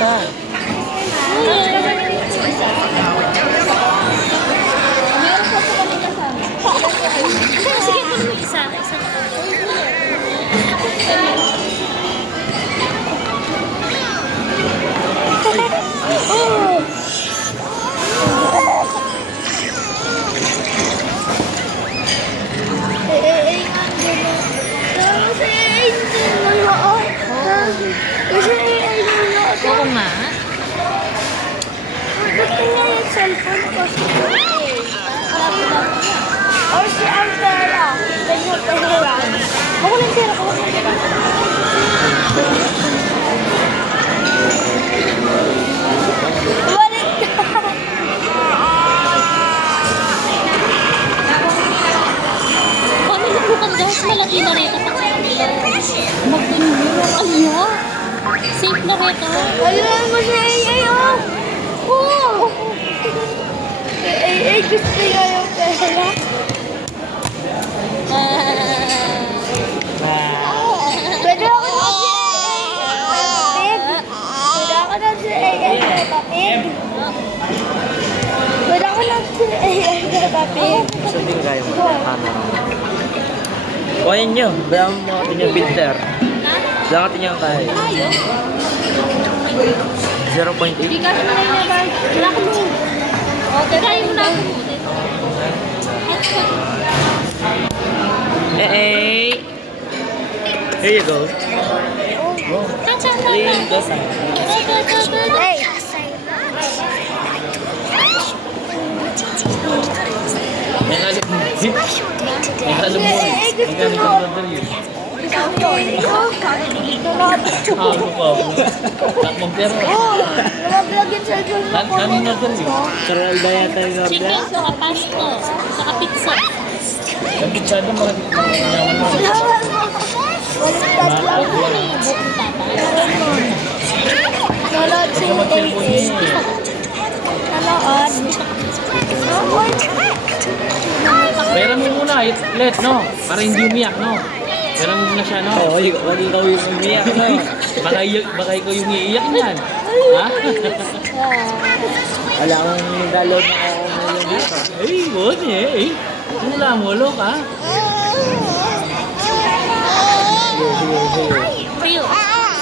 isa. Sige, kunin mo isa. Isa na. Oo nga. Gusto niya yung cellphone ko. Or si Angela. Ganyan pera. Ako ng pera ko. Balik ka. Paano nabukan daw? Malaki na rin. Magdunuro. Ala. Safe na rin ito. Ayun mo siya, oh. Oh. Gusto niya yung pera. Pwede ako na si Pig. Pwede ako na si Pig. Pwede ako na si Pig. Sabi ko kayo mo. Kuhain nyo. Bayan mo natin yung filter. Bayan natin yung kaya. Tayo? 0.8. Hindi ka naman na yung bag. Wala ko mo. Okay, kaya mo na ako. Hey! Here you go. Clean the side. Hey. May alam mo. May alam mo. Ang galing ka brother yun. Ano pa? Takmang pero. Namablog yung cellphone mo. Kanin na brother yun. Karal ba yata yung Chicken, order? saka pasto, saka pizza. Ang pitsado mga nyaman mo. Walang Ano yung bukong tata? Nanood si Ikaw mag-cellphone niya eh. Nanood. Pera mo muna, let, no? Para hindi umiyak, no? Pera mo muna siya, no? Oo, wag ikaw yung umiyak, no? Baka ikaw yung iiyak niyan. Ha? Wala akong download na ako ng yung ay, wala eh. Ano lang, wala ka? Sige, sige, sige.